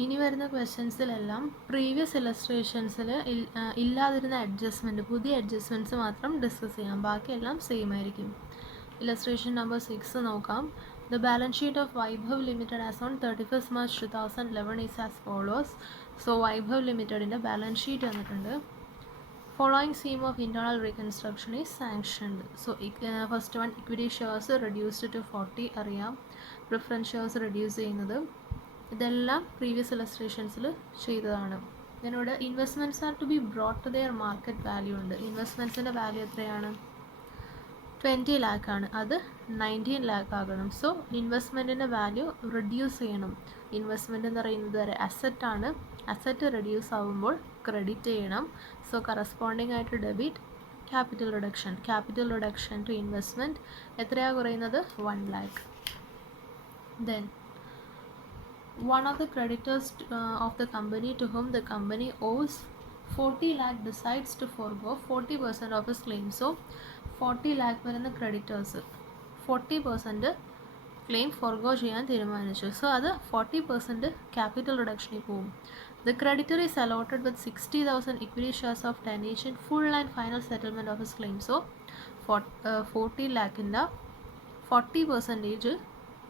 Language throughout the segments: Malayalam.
ഇനി വരുന്ന ക്വസ്റ്റ്യൻസിലെല്ലാം പ്രീവിയസ് ഇലസ്ട്രേഷൻസിൽ ഇല്ലാതിരുന്ന അഡ്ജസ്റ്റ്മെൻറ്റ്, പുതിയ അഡ്ജസ്റ്റ്മെൻറ്റ്സ് മാത്രം ഡിസ്കസ് ചെയ്യാം. ബാക്കിയെല്ലാം സെയിം ആയിരിക്കും. ഇലസ്ട്രേഷൻ നമ്പർ 6 നോക്കാം. The balance sheet of Vaibhav Limited as on 31st March 2011 is as follows. So Vaibhav Limited in the balance sheet തന്നിട്ടുണ്ട്. Following scheme of internal reconstruction is sanctioned. So first one, equity shares reduced to 40 അറിയാം. Preference shares reduce ചെയ്യുന്നത് ഇതെല്ലാം പ്രീവിയസ് ഇലസ്ട്രേഷൻസിൽ ചെയ്തതാണ്. ഇതിനോട് investments are to be brought to their market value ഉണ്ട്. ഇൻവെസ്റ്റ്മെൻറ്റ്സിൻ്റെ വാല്യൂ എത്രയാണ്? 20 lakh ആണ്. അത് 19 lakh ആകണം. സോ ഇൻവെസ്റ്റ്മെൻറ്റിൻ്റെ വാല്യൂ റിഡ്യൂസ് ചെയ്യണം. ഇൻവെസ്റ്റ്മെൻറ്റ് എന്ന് പറയുന്നത് ഒരു അസറ്റാണ്. അസറ്റ് റിഡ്യൂസ് ആകുമ്പോൾ ക്രെഡിറ്റ് ചെയ്യണം. സോ കറസ്പോണ്ടിങ് ആയിട്ട് debit, capital reduction. Capital reduction to investment എത്രയാണ് കുറയുന്നത്? 1 lakh. Then one of the creditors of the company to whom the company owes 40 lakh decides to forgo 40% of his claim. So 40 lakh വരുന്ന ക്രെഡിറ്റേഴ്സ് 40% ക്ലെയിം ഫോർഗോ ചെയ്യാൻ തീരുമാനിച്ചു. സോ അത് 40% ക്യാപിറ്റൽ റിഡക്ഷനിൽ പോകും. The creditor is allotted with 60,000 equity shares of 10 each in full and final settlement of his claim. So 40 lakhിൻ്റെ 40%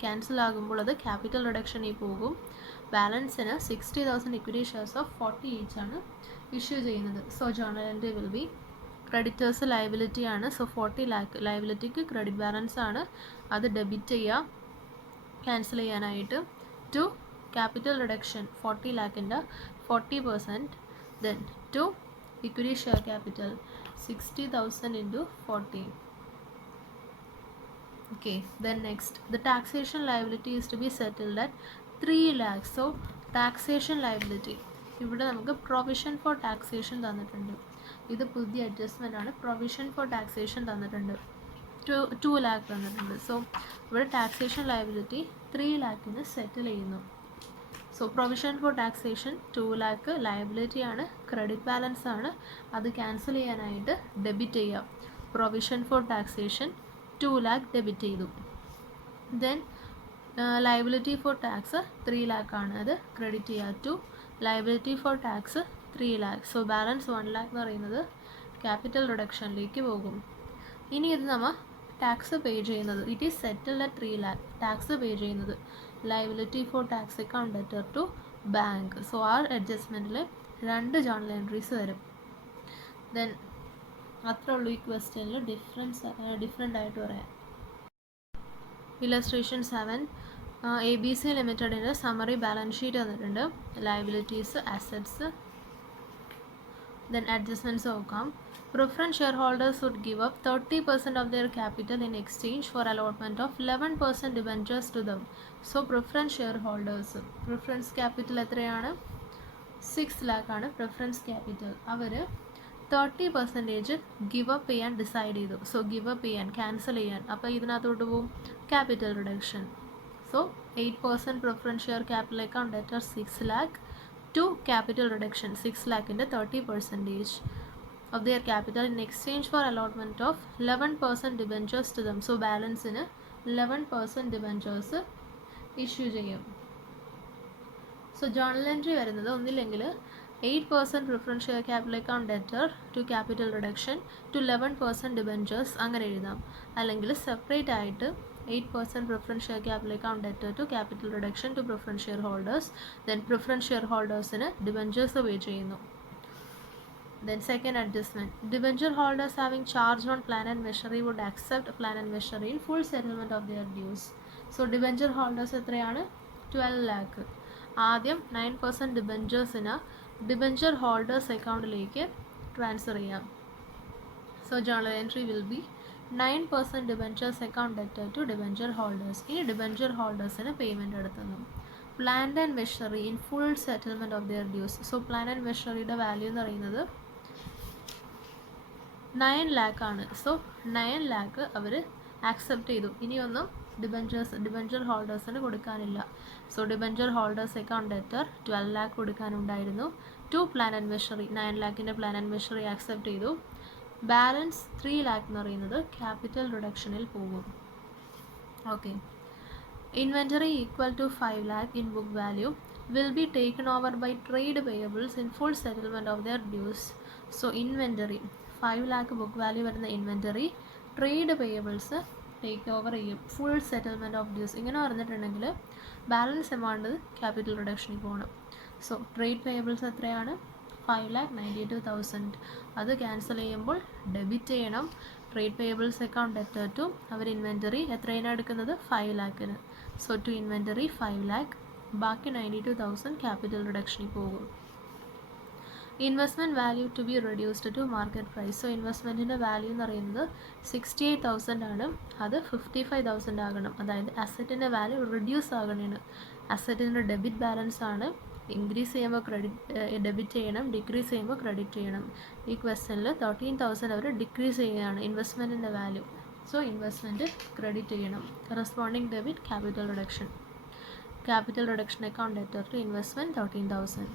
ക്യാൻസൽ ആകുമ്പോൾ അത് ക്യാപിറ്റൽ റിഡക്ഷനിൽ പോകും. ബാലൻസിന് 60,000 ഇക്വിറ്റി ഷെയർസ് ഓഫ് 40 ഈച്ച് ആണ് ഇഷ്യൂ ചെയ്യുന്നത്. So journal entry will be creditors liability ആണ്. സോ 40 lakh ലയബിലിറ്റിക്ക് ക്രെഡിറ്റ് ബാലൻസ് ആണ്. അത് ഡെബിറ്റ് ചെയ്യുക ക്യാൻസൽ ചെയ്യാനായിട്ട്. ടു ക്യാപിറ്റൽ റിഡക്ഷൻ 40 lakhിൻ്റെ 40%. Then to equity share capital 60,000 into 40. Okay, then next, the taxation liability is to be settled at 3 lakhs. So taxation liability ഇവിടെ നമുക്ക് പ്രൊവിഷൻ ഫോർ ടാക്സേഷൻ തന്നിട്ടുണ്ട്. ഇത് പുതിയ അഡ്ജസ്റ്റ്മെൻ്റ് ആണ്. പ്രൊവിഷൻ ഫോർ ടാക്സേഷൻ തന്നിട്ടുണ്ട്. 2 lakh തന്നിട്ടുണ്ട്. സോ ഇവിടെ ടാക്സേഷൻ ലയബിലിറ്റി 3 lakhന് സെറ്റിൽ ചെയ്യുന്നു. So provision for taxation 2 lakh liability ആണ്, ക്രെഡിറ്റ് ബാലൻസ് ആണ്. അത് ക്യാൻസൽ ചെയ്യാനായിട്ട് ഡെബിറ്റ് ചെയ്യാം. Provision for taxation 2 lakh debit ചെയ്തു. Then liability for tax 3 lakh ആണ്, അത് ക്രെഡിറ്റ് ചെയ്യുക. To liability for tax 3 lakh. So balance 1 lakh എന്ന് പറയുന്നത് ക്യാപിറ്റൽ റിഡക്ഷനിലേക്ക് പോകും. ഇനി ഇത് നമ്മൾ ടാക്സ് പേ ചെയ്യുന്നത് it is settled at 3 lakh. Tax pay ചെയ്യുന്നത് liability for tax account debtor to bank. So ആ അഡ്ജസ്റ്റ്മെൻറ്റിൽ 2 ജേർണൽ എൻട്രീസ് വരും. ദെൻ അത്രേ ഉള്ളൂ ഈ ക്വസ്റ്റ്യനിൽ ഡിഫറെൻ്റ് ആയിട്ട് പറയാം. ഇലസ്ട്രേഷൻ 7, ABC ലിമിറ്റഡിൻ്റെ സമ്മറി ബാലൻസ് ഷീറ്റ് തന്നിട്ടുണ്ട്. ലയബിലിറ്റീസ്, അസറ്റ്സ്, ദെൻ അഡ്ജസ്റ്റ്മെൻറ്റ്സ് നോക്കാം. Preference share holders would give up 30% of their capital in exchange for allotment of 11% debentures to them. So preference share holders preference capital എത്രയാണ്? 6 lakh ആണ് പ്രിഫറൻസ് ക്യാപിറ്റൽ. അവർ 30% ഗിവ് അപ്പ് ചെയ്യാൻ ഡിസൈഡ് ചെയ്തു. സോ ഗിവ് അപ്പ് ചെയ്യാൻ, ക്യാൻസൽ ചെയ്യാൻ. അപ്പോൾ ഇതിനകത്തോട്ട് പോവും capital reduction. So 8% preference share capital account debtor 6 lakh to capital reduction 6 lakhിൻ്റെ 30% of their capital in exchange for allotment of 11% debentures to them. So ബാലൻസിന് 11% ഡിബെഞ്ചേഴ്സ് ഇഷ്യൂ ചെയ്യും. സോ ജേർണൽ എൻട്രി വരുന്നത് ഒന്നില്ലെങ്കിൽ 8% preference share capital account debtor to capital reduction to 11% debentures അങ്ങനെ എഴുതാം. അല്ലെങ്കിൽ സെപ്പറേറ്റ് ആയിട്ട് 8% preference share capital account debtor to capital reduction to preference share holders. Then preference share ഹോൾഡേഴ്സിന് ഡിബെഞ്ചേഴ്സ് പേ ചെയ്യുന്നു. Then second adjustment, debenture holders having charge on plan and machinery would accept plan and machinery in full settlement of their dues. So debenture holders എത്രയാണ്? 12 lakh. ആദ്യം 9% ഡിബെഞ്ചേഴ്സിന് ഡിബെഞ്ചർ ഹോൾഡേഴ്സ് അക്കൗണ്ടിലേക്ക് ട്രാൻസ്ഫർ ചെയ്യാം. So journal entry will be 9% debentures account debtor to debenture holders. ഈ ഡിബെഞ്ചർ ഹോൾഡേഴ്സിന് പേയ്മെൻറ്റ് എടുത്തുന്നു. Plant and machinery in full settlement of their dues. So plant and മെഷീനറിയുടെ വാല്യൂ എന്ന് പറയുന്നത് 9 lakh ആണ്. സോ 9 lakh അവർ ആക്സെപ്റ്റ് ചെയ്തു. ഇനിയൊന്നും ഡിബെഞ്ചർ ഹോൾഡേഴ്സിന് കൊടുക്കാനില്ല. So debenture holders account debtor 12 lakh കൊടുക്കാനുണ്ടായിരുന്നു. ടു പ്ലാൻ ആൻഡ് മെഷീനറി 9 lakhിൻ്റെ പ്ലാൻ ആൻഡ് മെഷീനറി ആക്സെപ്റ്റ് ചെയ്തു. ബാലൻസ് 3 lakh എന്ന് പറയുന്നത് ക്യാപിറ്റൽ റിഡക്ഷനിൽ പോകും. Okay, Inventory equal to 5 lakh in book value will be taken over by trade payables in full settlement of their dues. So inventory 5 lakh book value വരുന്ന inventory trade payables take over ചെയ്യും ഫുൾ സെറ്റിൽമെൻറ്റ് ഓഫ് ഡ്യൂസ്. ഇങ്ങനെ പറഞ്ഞിട്ടുണ്ടെങ്കിൽ ബാലൻസ് എമൗണ്ട് ക്യാപിറ്റൽ റിഡക്ഷനിൽ പോകണം. സോ ട്രേഡ് പേയബിൾസ് എത്രയാണ്? 5,92,000. അത് ക്യാൻസൽ ചെയ്യുമ്പോൾ ഡെബിറ്റ് ചെയ്യണം trade payables account debtor to അവർ ഇൻവെൻറ്ററി എത്രയാണ് എടുക്കുന്നത്? 5 ലാഖിന്. സോ ടു ഇൻവെൻറ്ററി 5 lakh, ബാക്കി 92,000 ക്യാപിറ്റൽ റിഡക്ഷനിൽ പോകും. Investment value to be reduced to market price. So ഇൻവെസ്റ്റ്മെൻറ്റിൻ്റെ വാല്യൂ എന്ന് പറയുന്നത് 68,000 ആണ്. അത് 55,000 ആകണം. അതായത് അസറ്റിൻ്റെ വാല്യൂ റിഡ്യൂസ് ആകണേണ്. അസറ്റിൻ്റെ ഡെബിറ്റ് ബാലൻസ് ആണ്. ഇൻക്രീസ് ചെയ്യുമ്പോൾ ഡെബിറ്റ് ചെയ്യണം, ഡിക്രീസ് ചെയ്യുമ്പോൾ ക്രെഡിറ്റ് ചെയ്യണം. ഈ ക്വസ്റ്റനിൽ 13,000 അവർ ഡിക്രീസ് ചെയ്യുകയാണ് ഇൻവെസ്റ്റ്മെൻറ്റിൻ്റെ വാല്യൂ. സോ ഇൻവെസ്റ്റ്മെൻറ്റ് ക്രെഡിറ്റ് ചെയ്യണം. Corresponding debit capital reduction. Capital reduction account debtor to investment 13,000.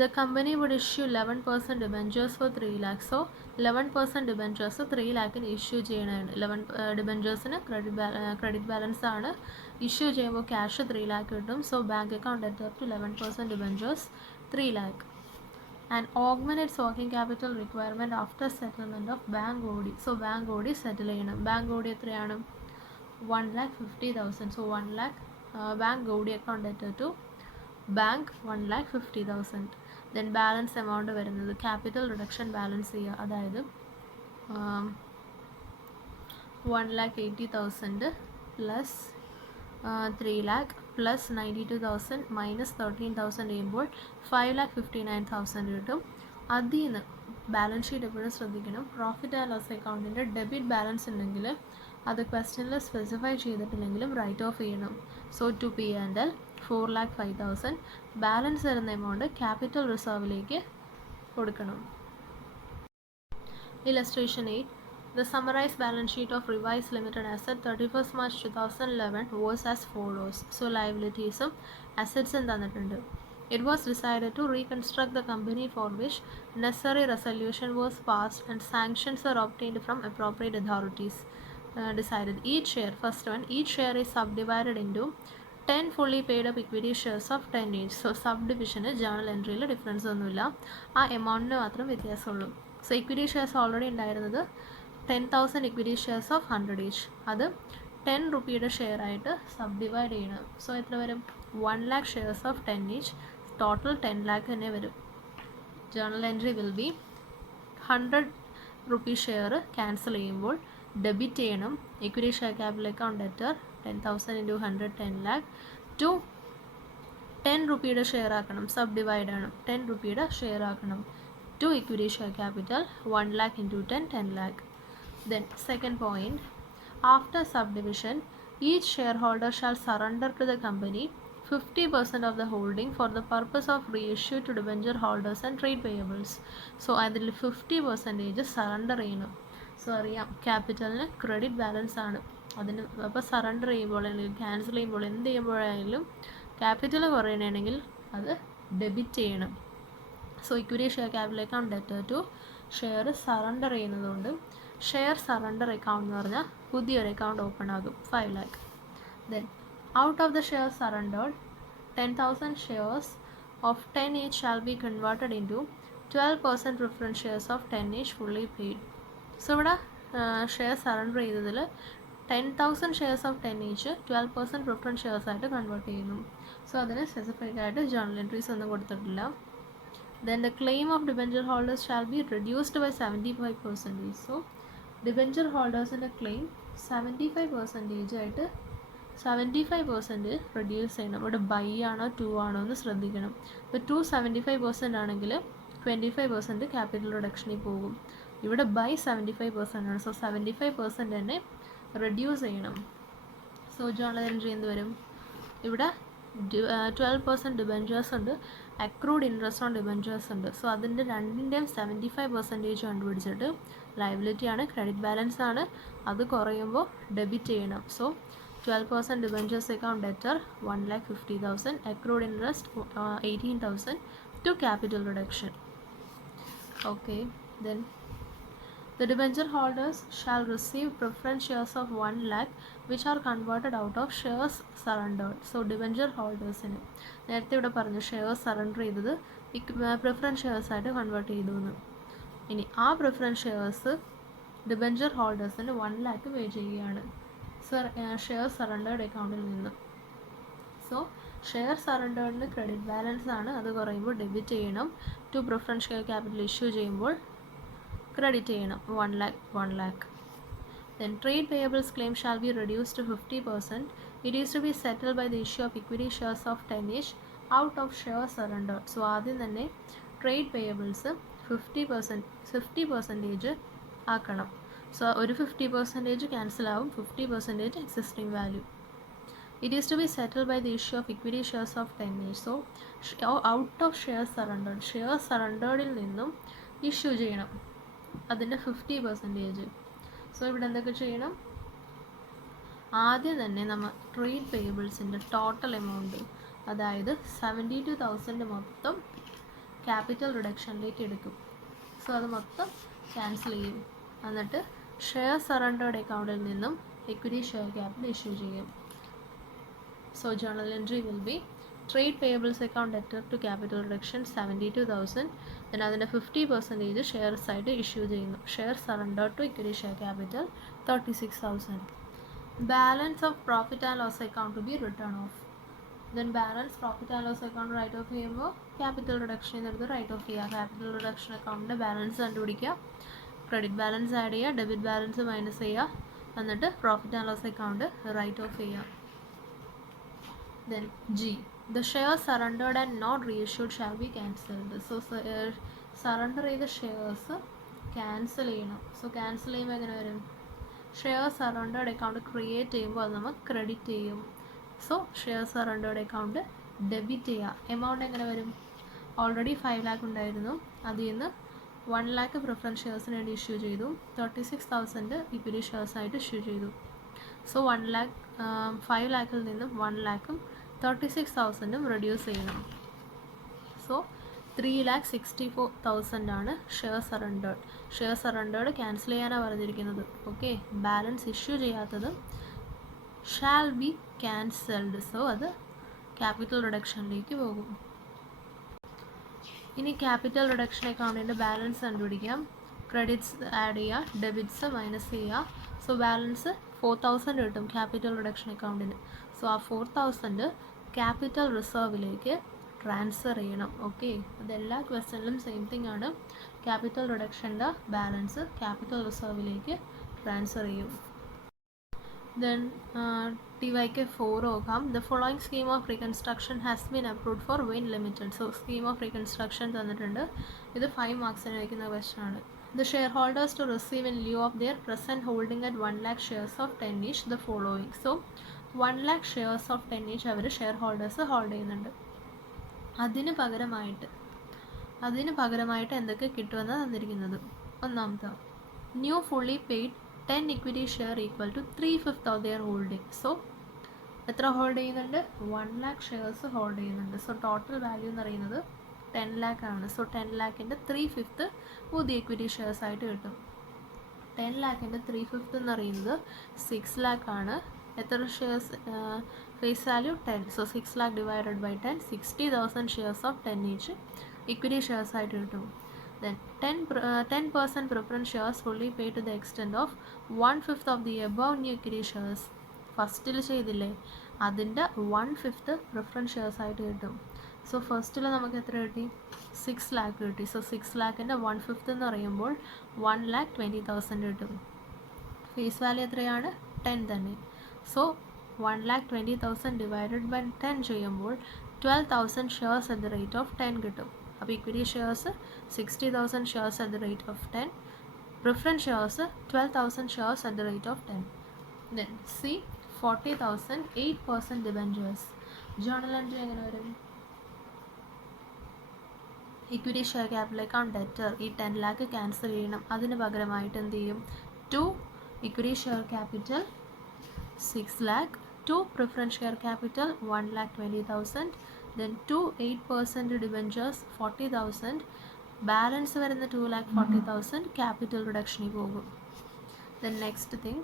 The company would issue 11% debentures for 3 lakh. So 11% debentures 3 lakh issue ചെയ്യണതാണ്. 11 debentures credit balance ആണ്. ഇഷ്യൂ ചെയ്യുമ്പോൾ ക്യാഷ് 3 lakh കിട്ടും. So bank account debtor to 11% debentures 3 lakh. And augment its working capital requirement after settlement of bank OD. So bank OD സെറ്റിൽ ചെയ്യണം. ബാങ്ക് OD എത്രയാണ്? 1,50,000. So 1 lakh bank OD account debtor to bank 1,50,000. then balance amount വരുന്നത് capital reduction balance ചെയ്യുക. അതായത് 1,80,000 plus 3 lakh plus 92,000 minus 13,000 ചെയ്യുമ്പോൾ 5,59,000 കിട്ടും. അതിൽ നിന്ന് ബാലൻസ് ഷീറ്റ് എപ്പോഴും ശ്രദ്ധിക്കണം. പ്രോഫിറ്റ് ആൻഡ് ലോസ് അക്കൗണ്ടിൻ്റെ ഡെബിറ്റ് ബാലൻസ് ഉണ്ടെങ്കിൽ അത് ക്വസ്റ്റനിൽ സ്പെസിഫൈ ചെയ്തിട്ടില്ലെങ്കിലും റൈറ്റ് ഓഫ് ചെയ്യണം. So to P and L 4,05,000 balance വരുന്ന എമൗണ്ട് ക്യാപിറ്റൽ റിസർവിലേക്ക് കൊടുക്കണം. Illustration 8. The summarized balance sheet of Revise Limited as at 31st March 2011 was as follows. So liabilities assets തന്നിട്ടുണ്ട്. It was decided to reconstruct the company for which necessary resolution was passed and sanctions are obtained from appropriate authorities. Decided each share is subdivided into 10 fully paid up equity shares of 10 each. So subdivision journal entry difference ഒന്നുമില്ല, ആ എമൗണ്ടിന് മാത്രം വ്യത്യാസമുള്ളൂ. സോ ഇക്വിറ്റി ഷെയർസ് ഓൾറെഡി ഉണ്ടായിരുന്നത് 10,000 ഇക്വിറ്റി ഷെയർസ് ഓഫ് 100 ഈച്ച്. അത് 10 രൂപയുടെ ഷെയർ ആയിട്ട് സബ്ഡിവൈഡ് ചെയ്യണം. സോ എത്ര വരും? 1 lakh shares of 10 each. Total 10 lakh തന്നെ വരും. Journal entry will be 100 rupees share cancel ചെയ്യുമ്പോൾ ഡെബിറ്റ് ചെയ്യണം equity share capital account debtor 10,000 into 100 10 lakh to 10 രൂപയുടെ ഷെയർ ആക്കണം. സബ് ഡിവൈഡ് ആണ്, 10 രൂപയുടെ ഷെയർ ആക്കണം. To equity share capital 1 lakh into 10 lakh. Then second point, after subdivision each shareholder shall surrender to the company 50% of the holding for the purpose of reissue to debenture holders and trade payables. So അതിൽ 50% സറണ്ടർ ചെയ്യണം. സോ അറിയാം ക്യാപിറ്റലിന് ക്രെഡിറ്റ് ബാലൻസ് ആണ്. അതിന് അപ്പോൾ സറണ്ടർ ചെയ്യുമ്പോൾ അല്ലെങ്കിൽ ക്യാൻസൽ ചെയ്യുമ്പോൾ എന്ത് ചെയ്യുമ്പോഴായാലും ക്യാപിറ്റൽ കുറയണമെങ്കിൽ അത് ഡെബിറ്റ് ചെയ്യണം. So equity share capital account debtor to share surrender ചെയ്യുന്നതുകൊണ്ട് ഷെയർ സറണ്ടർ അക്കൗണ്ട് എന്ന് പറഞ്ഞാൽ പുതിയൊരു അക്കൗണ്ട് ഓപ്പൺ ആകും 5 lakh. Then out of the share surrendered 10,000 shares of 10 each shall be converted into 12% preference shares of 10 each fully paid. So ഇവിടെ ഷെയർ സറണ്ടർ ചെയ്തതിൽ 10,000 shares of 10 each 12% preference shares ആയിട്ട് കൺവേർട്ട് ചെയ്യുന്നു. സോ അതിന് സ്പെസിഫിക് ആയിട്ട് ജേർണൽ എൻട്രീസ് ഒന്നും കൊടുത്തിട്ടില്ല. Then the claim of debenture holders shall be reduced by 75%. So debenture holders in a claim 75% ആയിട്ട് 75% റെഡ്യൂസ് ചെയ്യണം. ഇവിടെ ബൈ ആണോ 2 ആണോ എന്ന് ശ്രദ്ധിക്കണം. ഇപ്പോൾ 275% ആണെങ്കിൽ 25% ക്യാപിറ്റൽ റിഡക്ഷനിൽ പോകും. ഇവിടെ ബൈ 75% ആണ്. സോ 75% തന്നെ റെഡ്യൂസ് ചെയ്യണം. സോ ജേർണൽ എൻട്രി എന്ത് വരും? ഇവിടെ 12% ഡിബെഞ്ചേഴ്സ് ഉണ്ട്, അക്രൂഡ് ഇൻട്രസ്റ്റ് ഓൺ ഡിബെഞ്ചേഴ്സ് ഉണ്ട്. സോ അതിൻ്റെ രണ്ടിൻ്റെയും 75% കണ്ടുപിടിച്ചിട്ട് ലയബിലിറ്റി ആണ്, ക്രെഡിറ്റ് ബാലൻസ് ആണ്, അത് കുറയുമ്പോൾ ഡെബിറ്റ് ചെയ്യണം. So 12% debentures account debtor 1,50,000, accrued interest 18,000 to capital reduction. Okay, then The debenture holders shall receive preference shares of 1 lakh which are converted out of shares surrendered. So debenture holders-ന് നേരത്തെ ഇവിടെ പറഞ്ഞു ഷെയർസ് സറണ്ടർ ചെയ്തത് പ്രിഫറൻസ് ഷെയർസ് ആയിട്ട് കൺവേർട്ട് ചെയ്തു എന്ന്. ഇനി ആ പ്രിഫറൻസ് ഷെയർസ് ഡിബെഞ്ചർ ഹോൾഡേഴ്സിന് 1 lakh പേ ചെയ്യുകയാണ് ഷെയർ സറണ്ടേർഡ് അക്കൗണ്ടിൽ നിന്ന്. സോ ഷെയർ സറണ്ടേർഡിന് ക്രെഡിറ്റ് ബാലൻസ് ആണ്, അത് കുറയുമ്പോൾ ഡെബിറ്റ് ചെയ്യണം. To preference share capital issue ചെയ്യുമ്പോൾ ക്രെഡിറ്റ് ചെയ്യണം 1 lakh. Then trade payables claim shall be reduced to 50%. It is to be settled by the issue of equity shares of 10 each out of shares surrendered. So ആദ്യം തന്നെ ട്രേഡ് പേയബിൾസ് 50% ആക്കണം. സോ ഒരു 50% ക്യാൻസൽ ആവും, 50% existing value. It is to be settled by the issue of equity shares of 10 each. So out of shares surrendered, shares surrenderedൽ നിന്നും ഇഷ്യൂ ചെയ്യണം അതിൻ്റെ 50%. സോ ഇവിടെ എന്തൊക്കെ ചെയ്യണം? ആദ്യം തന്നെ നമ്മൾ ട്രേഡ് പേയബിൾസിൻ്റെ ടോട്ടൽ എമൗണ്ട്, അതായത് 72,000 മൊത്തം ക്യാപിറ്റൽ റിഡക്ഷനിലേക്ക് എടുക്കും. സോ അത് മൊത്തം ക്യാൻസൽ ചെയ്യും. എന്നിട്ട് ഷെയർ സറണ്ടേർഡ് അക്കൗണ്ടിൽ നിന്നും equity share capital issue ചെയ്യും. So journal entry will be trade payables account debtor to capital reduction 72,000. then അതിൻ്റെ 50% ഷെയർസ് ആയിട്ട് ഇഷ്യൂ ചെയ്യുന്നു. Share surrender to equity share capital 36,000. Balance of profit and loss account to be written off. Then balance profit and loss account write off ചെയ്യുമ്പോൾ ക്യാപിറ്റൽ റിഡക്ഷൻ എന്നെടുത്ത് റൈറ്റ് ഓഫ് ചെയ്യുക. ക്യാപിറ്റൽ റിഡക്ഷൻ അക്കൗണ്ടിൻ്റെ ബാലൻസ് കണ്ടുപിടിക്കുക, ക്രെഡിറ്റ് ബാലൻസ് ആഡ് ചെയ്യുക, ഡെബിറ്റ് ബാലൻസ് മൈനസ് ചെയ്യുക, എന്നിട്ട് profit and loss account write off ചെയ്യുക. Then G. The shares surrendered and not reissued shall be cancelled. So surrender ചെയ്ത ഷെയർസ് ക്യാൻസൽ ചെയ്യണം. സോ ക്യാൻസൽ ചെയ്യുമ്പോൾ എങ്ങനെ വരും? ഷെയർ സറണ്ടേർഡ് അക്കൗണ്ട് ക്രിയേറ്റ് ചെയ്യുമ്പോൾ അത് നമ്മൾ ക്രെഡിറ്റ് ചെയ്യും. So share surrendered account debit ചെയ്യുക. എമൗണ്ട് എങ്ങനെ വരും? ഓൾറെഡി 5 lakh ഉണ്ടായിരുന്നു, അതിൽ നിന്ന് 1 lakh പ്രിഫറൻസ് ഷെയർസിന് വേണ്ടി ഇഷ്യൂ ചെയ്തു, 36,000 ഇക്വിറ്റി ഷെയർസ് ആയിട്ട് ഇഷ്യൂ ചെയ്തു. സോ 1 lakh 5 lakhൽ നിന്നും 1 lakhും 36,000ഉം റെഡ്യൂസ് ചെയ്യണം. സോ 3,64,000 ആണ് share surrendered. Share surrendered cancel ചെയ്യാനാണ് പറഞ്ഞിരിക്കുന്നത്. ഓക്കെ, ബാലൻസ് ഇഷ്യൂ ചെയ്യാത്തത് ഷാൽ ബി ക്യാൻസൽഡ്. സോ അത് ക്യാപിറ്റൽ റിഡക്ഷനിലേക്ക് പോകും. ഇനി ക്യാപിറ്റൽ റിഡക്ഷൻ അക്കൗണ്ടിൻ്റെ ബാലൻസ് കണ്ടുപിടിക്കാം. ക്രെഡിറ്റ്സ് ആഡ് ചെയ്യുക, ഡെബിറ്റ്സ് മൈനസ് ചെയ്യുക. സോ ബാലൻസ് 4,000 കിട്ടും ക്യാപിറ്റൽ റിഡക്ഷൻ അക്കൗണ്ടിന്. സോ ആ 4,000 ക്യാപിറ്റൽ റിസർവിലേക്ക് ട്രാൻസ്ഫർ ചെയ്യണം. ഓക്കെ, അതെല്ലാ ക്വസ്റ്റ്യനിലും സെയിം തിങ് ആണ്. ക്യാപിറ്റൽ റിഡക്ഷൻ്റെ ബാലൻസ് ക്യാപിറ്റൽ റിസർവിലേക്ക് ട്രാൻസ്ഫർ ചെയ്യും. ദെൻ TYK 4 നോക്കാം. The following scheme of reconstruction has been approved for Wayne limited. So scheme of reconstruction തന്നിട്ടുണ്ട്. ഇത് 5 മാർക്സിന് വയ്ക്കുന്ന ക്വസ്റ്റ്യൻ ആണ്. The shareholders to receive in lieu of their present holding at 1 lakh shares of 10 each the following. So 1 lakh shares of 10 each അവർ ഷെയർ ഹോൾഡേഴ്സ് ഹോൾഡ് ചെയ്യുന്നുണ്ട്. അതിന് പകരമായിട്ട് എന്തൊക്കെ കിട്ടുമെന്ന് തന്നിരിക്കുന്നത്. ഒന്നാമത്തെ, new fully paid 10 equity share equal to 3/5 of their holding. So എത്ര ഹോൾഡ് ചെയ്യുന്നുണ്ട്? 1 lakh ഷെയർസ് ഹോൾഡ് ചെയ്യുന്നുണ്ട്. സോ ടോട്ടൽ വാല്യൂ എന്ന് പറയുന്നത് 10 lakh ആണ്. സോ 10 lakhൻ്റെ 3/5 പുതിയ ഇക്വിറ്റി ഷെയർസ് ആയിട്ട് കിട്ടും. 10 lakhൻ്റെ 3/5 എന്ന് പറയുന്നത് 6 lakh ആണ്. എത്ര shares? Face value 10. So 6 lakh divided by 10, 60,000 shares of 10 each equity shares ആയിട്ട് കിട്ടും. Then 10% preference shares fully pay to the extent of 1/5 of the above new equity shares. ഫസ്റ്റിൽ ചെയ്തില്ലേ, അതിൻ്റെ 1/5 പ്രിഫറൻസ് ഷെയർസ് ആയിട്ട് കിട്ടും. സോ ഫസ്റ്റിൽ നമുക്ക് എത്ര കിട്ടി? 6 lakh കിട്ടി. സോ 6 lakhൻ്റെ 1/5 എന്ന് പറയുമ്പോൾ 1,20,000 കിട്ടും. ഫേസ് വാല്യൂ എത്രയാണ്? 10 തന്നെ. സോ 1,20,000 ഡിവൈഡഡ് ബൈ 10 ചെയ്യുമ്പോൾ 12,000 shares at the rate of 10 കിട്ടും. അപ്പോൾ equity shares 60,000 shares at the rate of 10, preference shares 12,000 shares at the rate of 10. Then C 40,000 8% debentures. Journal entry എങ്ങനെ വരും? Equity share capital account debtor ഈ 10 lakh ക്യാൻസൽ ചെയ്യണം. അതിന് പകരമായിട്ട് എന്ത് ചെയ്യും? 2 equity share capital 6 lakh, 2 preference share capital 1,20,000, then 2 8% debentures 40,000, balance വരുന്ന 2,40,000 ക്യാപിറ്റൽ റിഡക്ഷനിൽ പോകും. Then next thing,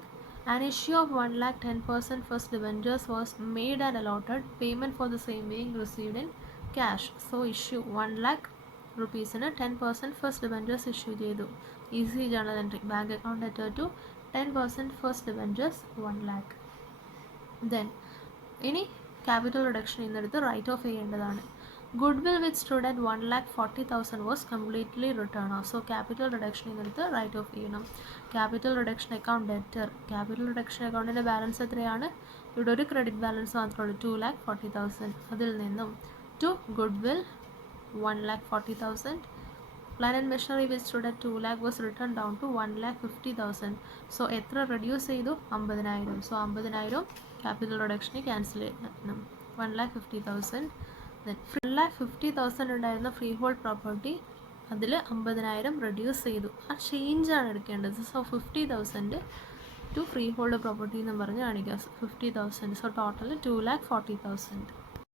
an issue of 1,10% first debentures was made and allotted, payment for the same being received in cash. So issue 1 lakh rupees-ന് 10% first debentures issue ചെയ്തു. Easy journal entry, bank account letter to 10% first debentures 1 lakh. Then ഇനി ക്യാപിറ്റൽ റിഡക്ഷൻ ഇന്നെടുത്ത് റൈറ്റ് ഓഫ് ചെയ്യേണ്ടതാണ്. Goodwill which stood at 1,40,000 was completely written off. So capital reduction ഇന്നെടുത്ത് റൈറ്റ് ഓഫ് ചെയ്യണം. Capital reduction account debtor, capital reduction അക്കൗണ്ടിൻ്റെ ബാലൻസ് എത്രയാണ്? ഇവിടെ ഒരു ക്രെഡിറ്റ് ബാലൻസ് മാത്രമേ ഉള്ളൂ, 2,40,000. അതിൽ നിന്നും to goodwill 1,40,000. Plan and machinery which stood at 2 lakh was written down to 1,50,000. So എത്ര റെഡ്യൂസ് ചെയ്തു? 50,000. സോ 50,000 ക്യാപിറ്റൽ റിഡക്ഷന് ക്യാൻസൽ ചെയ്യണം. 1,50,000. ദെൻ 1,50,000 ഉണ്ടായിരുന്ന ഫ്രീ ഹോൾഡ് പ്രോപ്പർട്ടി അതിൽ 50,000 റെഡ്യൂസ് ചെയ്തു. ആ ചേഞ്ചാണ് എടുക്കേണ്ടത്. So 50,000 to free hold property എന്ന് പറഞ്ഞ് കാണിക്കുക. 50,000. So total 2,40,000.